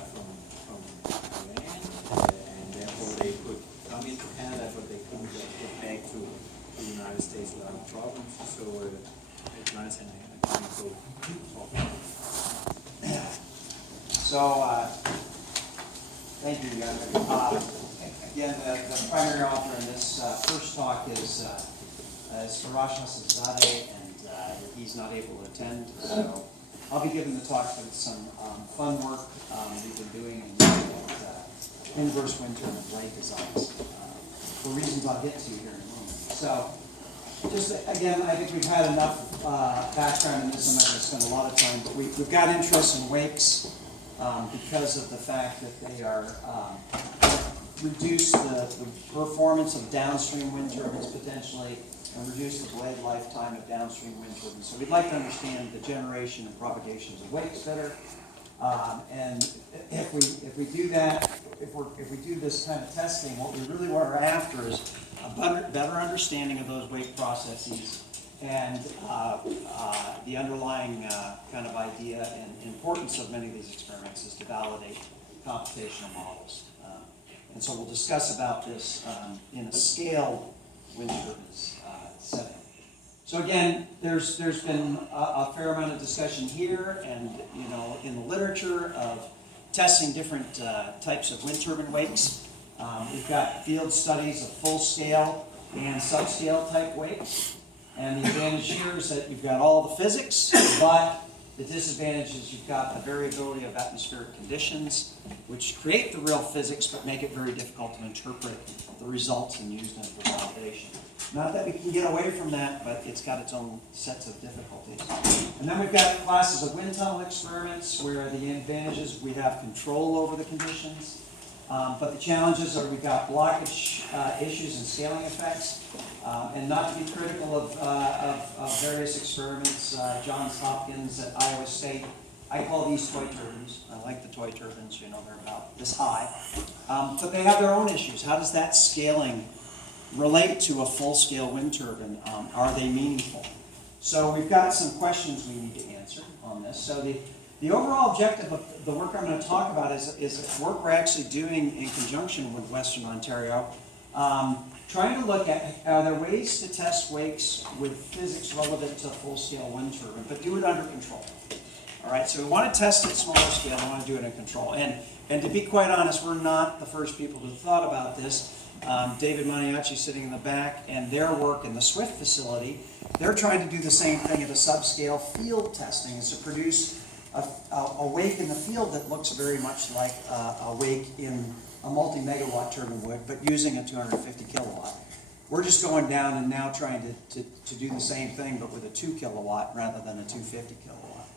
from Iran, and therefore they could come into Canada, but they couldn't get back to the United States without problems. So Jonas and I can go talk about it. So, thank you. Again, the primary author in this first talk is Arash, and he's not able to attend. So I'll be giving the talk with some fun work we've been doing in inverse wind turbine blade designs for reasons I'll get to here in a moment. So, just again, I think we've had enough background in this. I'm not going to spend a lot of time, but we've got interest in wakes because of the fact that they are reduce the performance of downstream wind turbines potentially, and reduce the blade lifetime of downstream wind turbines. So we'd like to understand the generation and propagations of wakes better. And if we do that, if we do this kind of testing, what we really are after is a better understanding of those wake processes and the underlying kind of idea and importance of many of these experiments is to validate computational models. And so we'll discuss about this in a scaled wind turbines setting. So again, there's been a fair amount of discussion here and in the literature of testing different types of wind turbine wakes. We've got field studies of full scale and subscale type wakes. And the advantage here is that you've got all the physics, but the disadvantage is you've got the variability of atmospheric conditions, which create the real physics, but make it very difficult to interpret the results and use them for validation. Not that we can get away from that, but it's got its own sets of difficulties. And then we've got classes of wind tunnel experiments, where the advantages, we have control over the conditions, but the challenges are we've got blockage issues and scaling effects. And not to be critical of various experiments, Johns Hopkins at Iowa State, I call these toy turbines. I like the toy turbines, they're about this high. But they have their own issues. How does that scaling relate to a full-scale wind turbine? Are they meaningful? So we've got some questions we need to answer on this. So the overall objective of the work I'm going to talk about is work we're actually doing in conjunction with Western Ontario. Trying to look at, are there ways to test wakes with physics relevant to a full-scale wind turbine, but do it under control. All right, so we want to test at smaller scale, we want to do it in control. And to be quite honest, we're not the first people to have thought about this. David Maniaci sitting in the back, and their work in the Swift facility, they're trying to do the same thing at a subscale field testing, is to produce a wake in the field that looks very much like a wake in a multi-megawatt turbine would, but using a 250 kilowatt. We're just going down and now trying to do the same thing, but with a 2 kilowatt rather than a 250 kilowatt.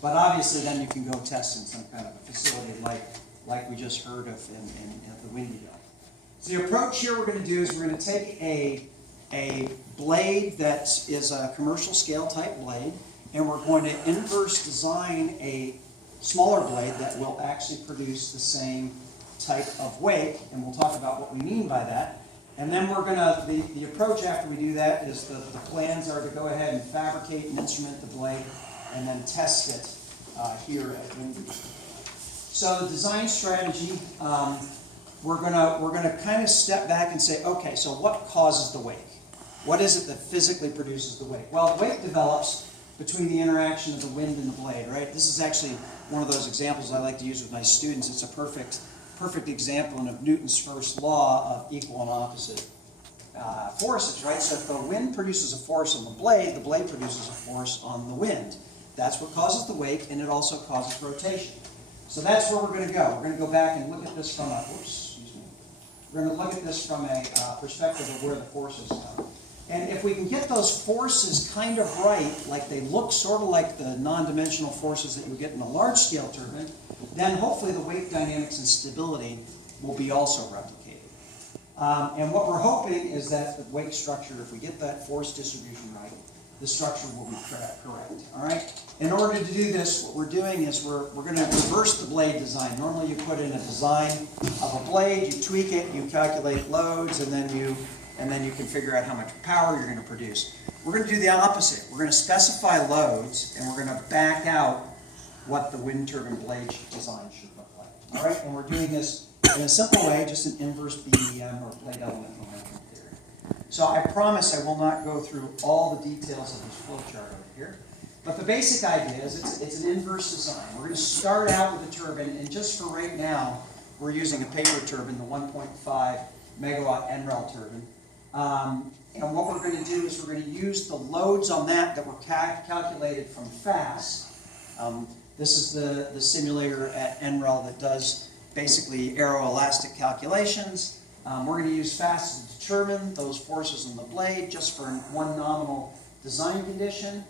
But obviously then you can go test in some kind of a facility like we just heard of at the Windy Hill. So the approach here we're going to do is we're going to take a blade that is a commercial scale type blade, and we're going to inverse design a smaller blade that will actually produce the same type of wake, and we'll talk about what we mean by that. And then we're going to, the approach after we do that is the plans are to go ahead and fabricate and instrument the blade and then test it here at Windy. So the design strategy, we're gonna kind of step back and say, okay, so what causes the wake? What is it that physically produces the wake? Well, the wake develops between the interaction of the wind and the blade, right? This is actually one of those examples I like to use with my students. It's a perfect example of Newton's first law of equal and opposite forces, right? So if the wind produces a force on the blade produces a force on the wind. That's what causes the wake, and it also causes rotation. So that's where we're going to go. We're going to go back and look at this from a, we're going to look at this from a perspective of where the forces come. And if we can get those forces kind of right, like they look sort of like the non-dimensional forces that you get in a large-scale turbine, then hopefully the wake dynamics and stability will be also replicated. And what we're hoping is that the wake structure, if we get that force distribution right, the structure will be correct. All right? In order to do this, what we're doing is we're going to reverse the blade design. Normally you put in a design of a blade, you tweak it, you calculate loads, and then you can figure out how much power you're going to produce. We're going to do the opposite. We're going to specify loads, and we're going to back out what the wind turbine blade design should look like. All right, and we're doing this in a simple way, just an inverse BEM or blade element momentum theory. So I promise I will not go through all the details of this flow chart over here. But the basic idea is it's an inverse design. We're going to start out with a turbine, and just for right now, we're using a paper turbine, the 1.5 megawatt NREL turbine. And what we're going to do is we're going to use the loads on that were calculated from FAST. This is the simulator at NREL that does basically aeroelastic calculations. We're going to use FAST to determine those forces on the blade just for one nominal design condition.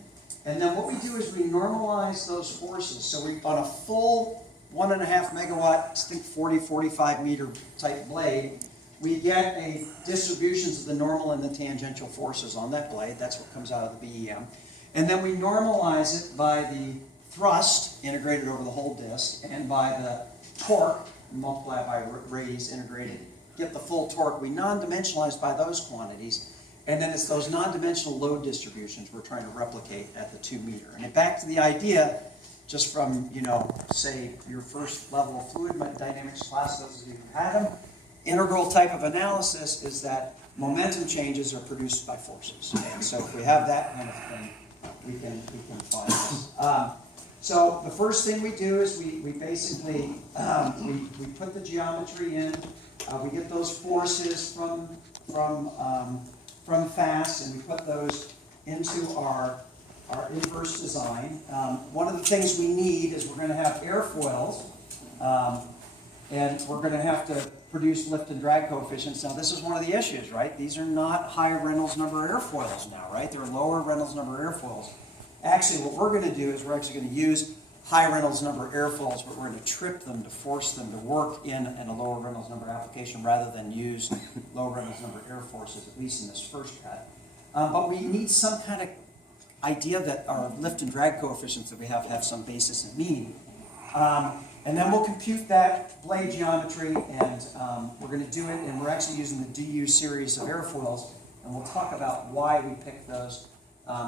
And then what we do is we normalize those forces. So we, on a full 1.5 megawatt, I think 40, 45 meter type blade, we get a distributions of the normal and the tangential forces on that blade. That's what comes out of the BEM. And then we normalize it by the thrust integrated over the whole disk and by the torque multiplied by radius integrated. Get the full torque. We non-dimensionalize by those quantities. And then it's those non-dimensional load distributions we're trying to replicate at the 2 meter. And back to the idea, just from, say, your first level of fluid dynamics class, those of you who had them, integral type of analysis is that momentum changes are produced by forces. And so if we have that kind of thing, we can find this. So the first thing we do is we basically, we put the geometry in, we get those forces from FAST, and we put those into our inverse design. One of the things we need is we're going to have airfoils, and we're going to have to produce lift and drag coefficients. Now, this is one of the issues, right? These are not high Reynolds number airfoils now, right? They're lower Reynolds number airfoils. Actually, what we're going to do is we're actually going to use high Reynolds number airfoils, but we're going to trip them to force them to work in a lower Reynolds number application rather than use low Reynolds number air forces, at least in this first cut. But we need some kind of idea that our lift and drag coefficients that we have some basis in mean. And then we'll compute that blade geometry, and we're going to do it, and we're actually using the DU series of airfoils, and we'll talk about why we picked those.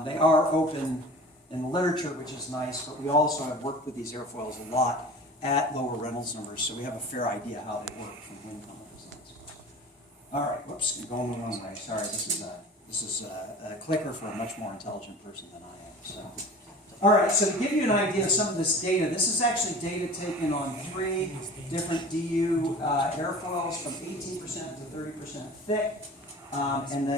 They are open in the literature, which is nice, but we also have worked with these airfoils a lot at lower Reynolds numbers, so we have a fair idea how they work from wind tunnel designs. All right, whoops, I'm going the wrong way. Sorry, this is a clicker for a much more intelligent person than I am. So, all right, so to give you an idea of some of this data, this is actually data taken on 3 different DU airfoils from 18% to 30% thick. And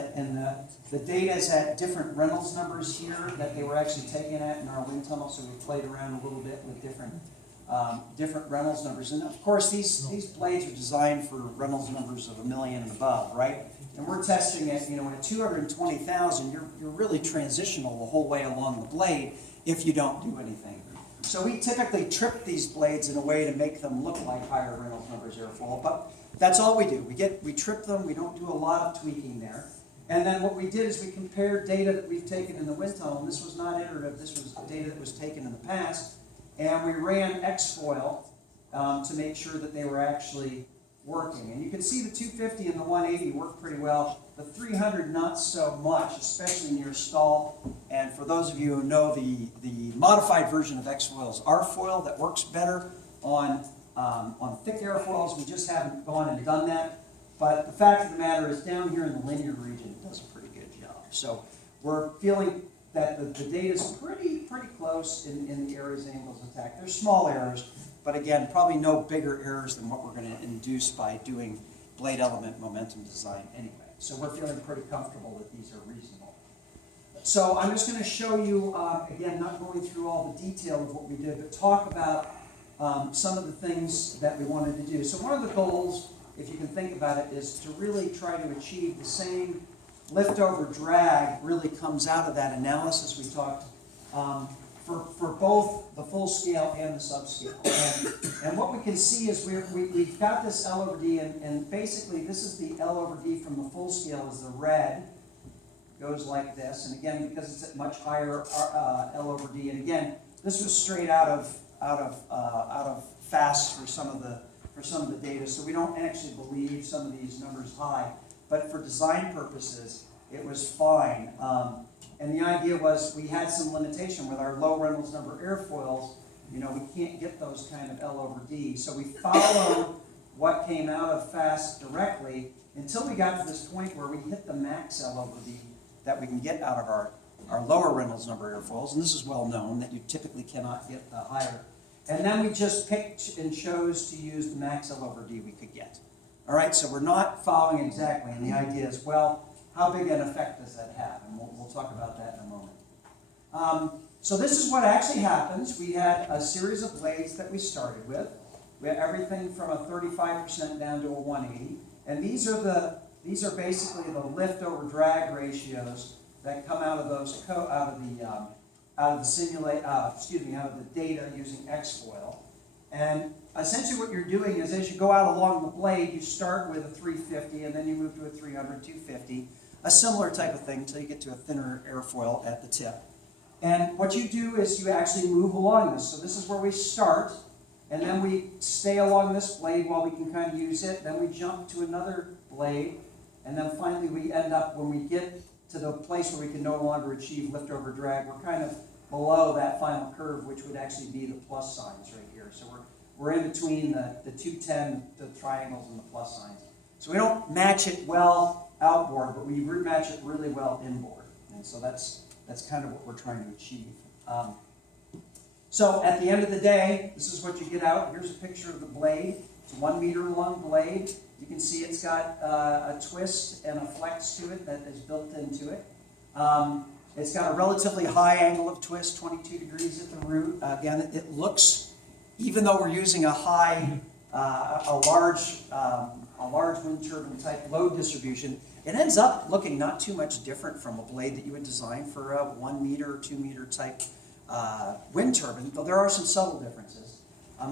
the data is at different Reynolds numbers here that they were actually taken at in our wind tunnel, so we played around a little bit with different Reynolds numbers. And of course, these blades are designed for Reynolds numbers of 1 million and above, right? And we're testing it, at 220,000, you're really transitional the whole way along the blade if you don't do anything. So we typically trip these blades in a way to make them look like higher Reynolds numbers airfoil, but that's all we do. We trip them, we don't do a lot of tweaking there. And then what we did is we compared data that we've taken in the wind tunnel, and this was not iterative, this was data that was taken in the past, and we ran X-foil to make sure that they were actually working. And you can see the 250 and the 180 work pretty well. The 300 not so much, especially near stall. And for those of you who know, the modified version of X-foil is R-foil that works better on thick airfoils. We just haven't gone and done that. But the fact of the matter is, down here in the linear region, it does a pretty good job. So we're feeling that the data is pretty close in the areas and angles of attack. There's small errors, but again, probably no bigger errors than what we're going to induce by doing blade element momentum design anyway. So we're feeling pretty comfortable that these are reasonable. So I'm just going to show you, again, not going through all the detail of what we did, but talk about some of the things that we wanted to do. So one of the goals, if you can think about it, is to really try to achieve the same lift over drag really comes out of that analysis we talked for both the full scale and the subscale. And what we can see is we've got this L over D, and basically this is the L over D from the full scale is the red. Goes like this, and again, because it's at much higher L over D, and again, this was straight out of FAST for some of the data, so we don't actually believe some of these numbers high, but for design purposes, it was fine. And the idea was we had some limitation with our low Reynolds number airfoils. You know, we can't get those kind of L over D. So we followed what came out of FAST directly until we got to this point where we hit the max L over D that we can get out of our lower Reynolds number airfoils. And this is well known that you typically cannot get higher. And then we just picked and chose to use the max L over D we could get. All right, so we're not following exactly. And the idea is, well, how big an effect does that have? And we'll talk about that in a moment. So this is what actually happens. We had a series of blades that we started with. We had everything from a 35% down to a 180. And these are basically the lift over drag ratios that come out of those out of the data using X-foil. And essentially what you're doing is as you go out along the blade, you start with a 350 and then you move to a 300, 250, a similar type of thing until you get to a thinner airfoil at the tip. And what you do is you actually move along this. So this is where we start, and then we stay along this blade while we can kind of use it. Then we jump to another blade, and then finally we end up, when we get to the place where we can no longer achieve lift over drag, we're kind of below that final curve, which would actually be the plus signs right here. So we're in between the 210, the triangles, and the plus signs. So we don't match it well outboard, but we match it really well inboard. And so that's kind of what we're trying to achieve. So at the end of the day, this is what you get out. Here's a picture of the blade. It's a 1 meter long blade. You can see it's got a twist and a flex to it that is built into it. It's got a relatively high angle of twist, 22 degrees at the root. Again, it looks, even though we're using a large wind turbine type load distribution, it ends up looking not too much different from a blade that you would design for a 1 meter or 2 meter type wind turbine, though there are some subtle differences.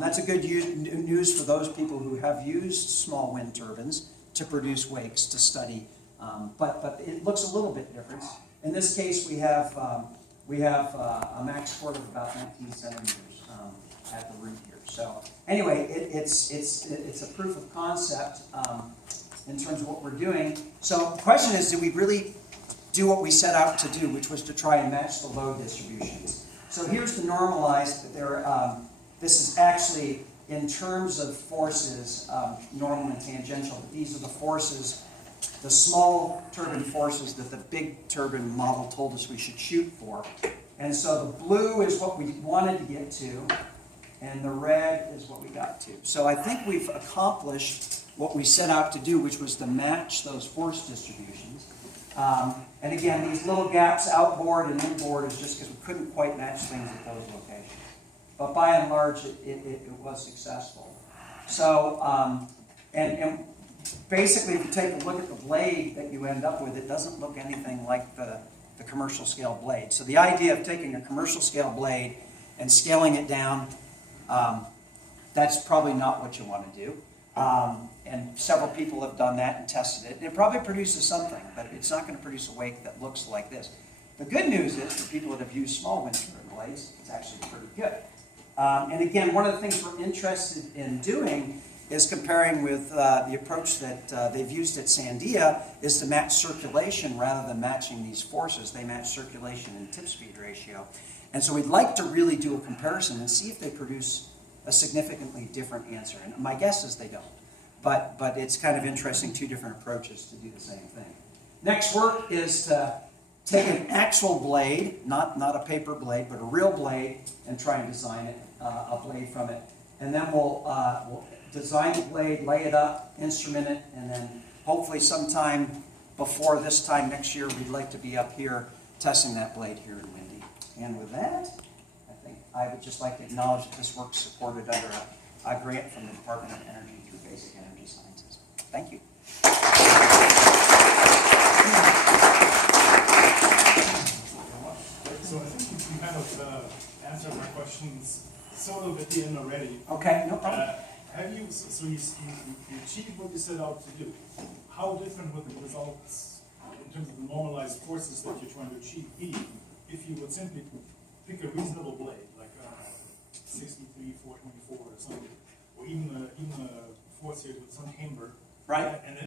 That's a good news for those people who have used small wind turbines to produce wakes to study, but it looks a little bit different. In this case, we have a max chord of about 19 centimeters at the root here. So anyway, it's a proof of concept in terms of what we're doing. So the question is, did we really do what we set out to do, which was to try and match the load distributions? So here's the normalized. This is actually, in terms of forces, normal and tangential, but these are the forces, the small turbine forces that the big turbine model told us we should shoot for. And so the blue is what we wanted to get to, and the red is what we got to. So I think we've accomplished what we set out to do, which was to match those force distributions. And again, these little gaps outboard and inboard is just because we couldn't quite match things at those locations. But by and large, it was successful. So, and basically, if you take a look at the blade that you end up with, it doesn't look anything like the commercial scale blade. So the idea of taking a commercial scale blade and scaling it down, that's probably not what you want to do. And several people have done that and tested it. And it probably produces something, but it's not going to produce a wake that looks like this. The good news is, for people that have used small wind turbine blades, it's actually pretty good. And again, one of the things we're interested in doing is comparing with the approach that they've used at Sandia, is to match circulation rather than matching these forces. They match circulation and tip speed ratio. And so we'd like to really do a comparison and see if they produce a significantly different answer. And my guess is they don't. But it's kind of interesting, two different approaches to do the same thing. Next work is to take an actual blade, not a paper blade, but a real blade, and try and design it, a blade from it. And then we'll design the blade, lay it up, instrument it, and then hopefully sometime before this time next year, we'd like to be up here testing that blade here in Windy. And with that, I think I would just like to acknowledge that this work's supported under a grant from the Department of Energy through Basic Energy Sciences. Thank you. So I think you kind of answered my questions sort of at the end already. Okay, no problem. So you achieved what you set out to do. How different would the results in terms of the normalized forces that you're trying to achieve be if you would simply pick a reasonable blade, like 63, 424 or something, or even a force here with some camber, Right. And then